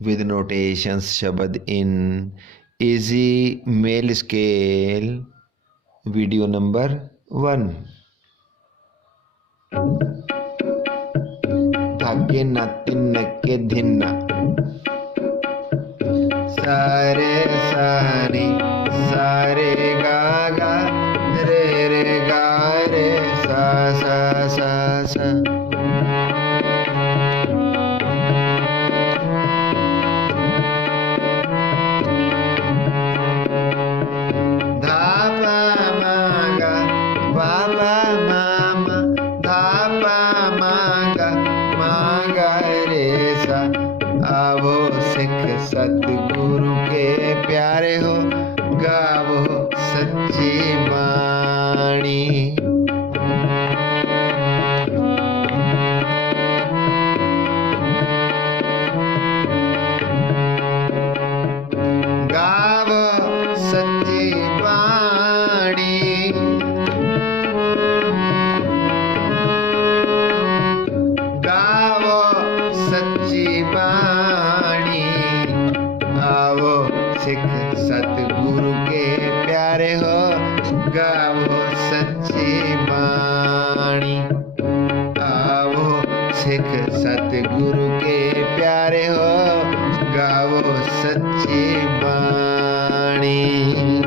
with notations शब्द in easy male scale. Video number 1. धागे ना तिन के धिन्ना सारे सारी सारे गा गा रे रे गा रे सा सा सा सा। आवो सिख सतगुरु के प्यारे हो, गावो सच्ची वाणी। गावो सच्ची वाणी, गावो सच्ची वाणी। आवो सिख सतगुरु के प्यारे हो, गावो सच्ची वाणी। आवो सिख सतगुरु के प्यारे हो, गावो सच्ची वाणी।